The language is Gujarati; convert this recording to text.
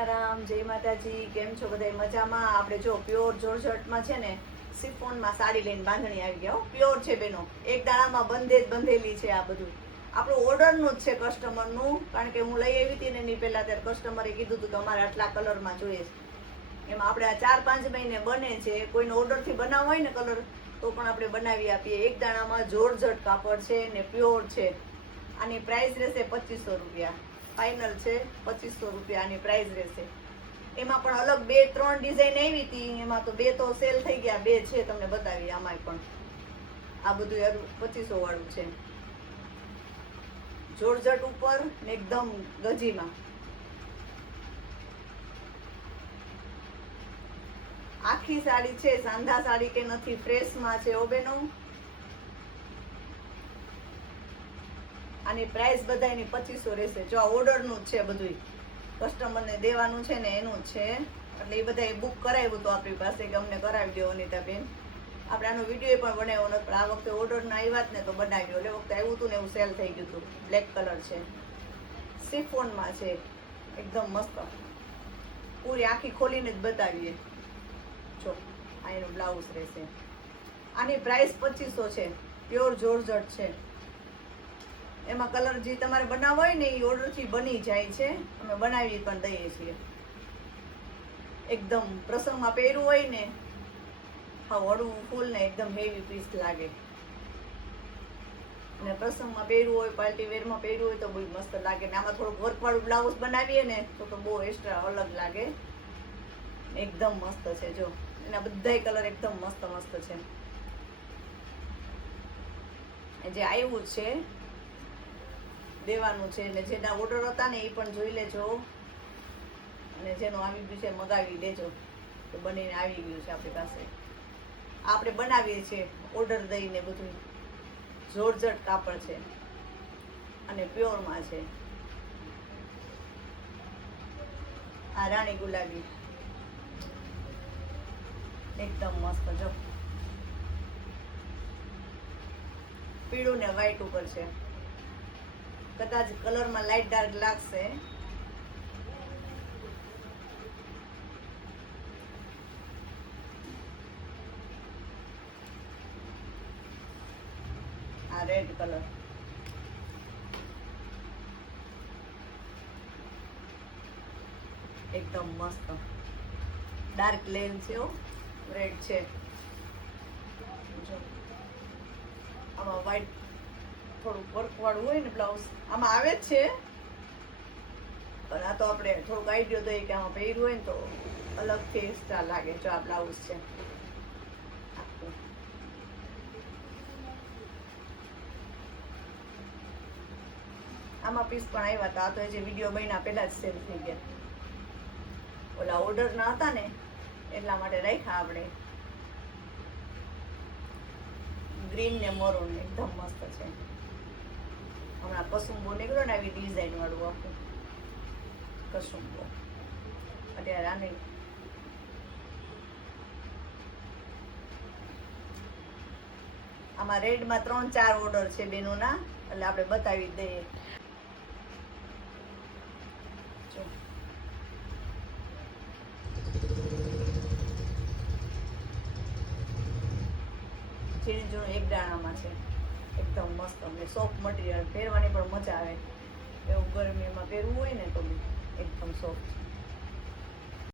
સીતારામ, જય માતાજી. કેમ છો બધા? મજામાં? આપણે જો પ્યોર જોર્જટમાં છે ને સિફોનમાં સાડી લઈને બાંધણી આવી ગયા. પ્યોર છે બેનો, એક દાણામાં બંધેલી છે. આ બધું આપણું ઓર્ડરનું જ છે, કસ્ટમરનું. કારણ કે હું લઈ આવી હતી ને એની પહેલા ત્યારે કસ્ટમરે કીધું હતું કે અમારે આટલા કલરમાં જોઈએ છે. એમાં આપણે આ 4-5 મહિને બને છે. કોઈનો ઓર્ડરથી બનાવવો હોય ને કલર તો પણ આપણે બનાવી આપીએ. એક દાણામાં જોર્જટ કાપડ છે ને પ્યોર છે. આની પ્રાઇસ રહેશે 2500 રૂપિયા. ફાઇનલ છે 2500 રૂપિયા આની પ્રાઇસ રહેશે. એમાં પણ અલગ 2-3 ડિઝાઇન આવી હતી. એમાં તો 2 તો સેલ થઈ ગયા, 2 છે તમને બતાવી. આમાં પણ આ બધું 2500 વાળું છે. જોર્જટ ઉપર ને એકદમ ગજીમાં. આખી સાડી છે, સાંધા સાડી કે નથી, ફ્રેશમાં છે ઓ બેનો. આની પ્રાઇસ બધાની 2500 રહેશે. જો આ ઓર્ડરનું જ છે, બધું કસ્ટમરને દેવાનું છે ને એનું જ છે. એટલે એ બધા બુક કરાવ્યું તો આપણી પાસે કે અમને કરાવી દો અનિતાબેન. આપણે આનો વિડીયો પણ બનાવ્યો નથી, પણ આ વખતે ઓર્ડરના આવ્યા જ ને તો બનાવ્યો. એટલે વખતે આવ્યું હતું ને એવું સેલ થઈ ગયું હતું. બ્લેક કલર છે, સિફોનમાં છે, એકદમ મસ્ત. પૂરી આખી ખોલીને જ બતાવીએ. જો આ એનું બ્લાઉઝ રહેશે. આની પ્રાઇસ 2500 છે. પ્યોર જોર્જટ છે. એમાં કલર જે તમારે બનાવવો હોય ને એ ઓર્ડરથી બની જાય છે. અમે બનાવી પણ દઈએ છીએ. એકદમ પ્રસંગમાં પહેરવું હોય ને, હા વડું ફૂલ ને એકદમ હેવી પીસ લાગે. અને પ્રસંગમાં પહેરવું હોય, પાર્ટી વેરમાં પહેરવું હોય તો બહુ મસ્ત લાગે. ને આમાં થોડુંક વર્કવાળું બ્લાઉઝ બનાવીએ ને તો બહુ એક્સ્ટ્રા અલગ લાગે. એકદમ મસ્ત છે. જો એના બધાય કલર એકદમ મસ્ત મસ્ત છે. જે આવ્યું છે દેવાનું છે, એટલે જેના ઓર્ડર હતા ને એ પણ જોઈ લેજો. અને જેનું આવી ગયું છે મગાવી લેજો. તો બનીને આવી ગયું છે આપણી પાસે. આપણે બનાવીએ છીએ ઓર્ડર દઈને. બધું જોર્જટ કાપડ છે અને પ્યોરમાં છે. આ રાણી ગુલાબી એકદમ મસ્ત. જો પીળું ને વ્હાઈટ ઉપર છે. કદાચ કલરમાં લાઈટ ડાર્ક લાગશે. આ રેડ કલર એકદમ મસ્ત ડાર્ક લેન છે. રેડ છે. જો આમાં વ્હાઈટ થોડુંક વર્ક વાળું હોય ને બ્લાઉઝ આમાં આવે જ છે, પણ આ તો આપણે થોડુંક આઈડિયો દઈએ કે આમાં પહેર્યું હોય ને તો અલગથી એક્સ્ટ્રા લાગે. જો આ બ્લાઉઝ છે. આમાં પીસ પણ આવ્યા હતા. આ તો જે વિડીયો બન્યા પહેલા જ સેલ થઈ ગયા. ઓલા ઓર્ડર ના હતા ને એટલા માટે રાખ્યા આપણે. ગ્રીન ને મરૂન એકદમ મસ્ત છે. હમણાં કસુંબો નીકળ્યો ને આવી ડિઝાઇન વાળું આખું કસુંબો. અત્યારે આની આમાં રેડમાં 3-4 ઓર્ડર છે બેનોના, એટલે આપણે બતાવી દઈએ. ઝીણું ઝીણું એક દાણામાં છે. એકદમ મસ્ત અને સોફ્ટ મટીરિયલ. પહેરવાની પણ મજા આવે. એવું ગરમીમાં પહેરવું હોય ને તો એકદમ સોફ્ટ.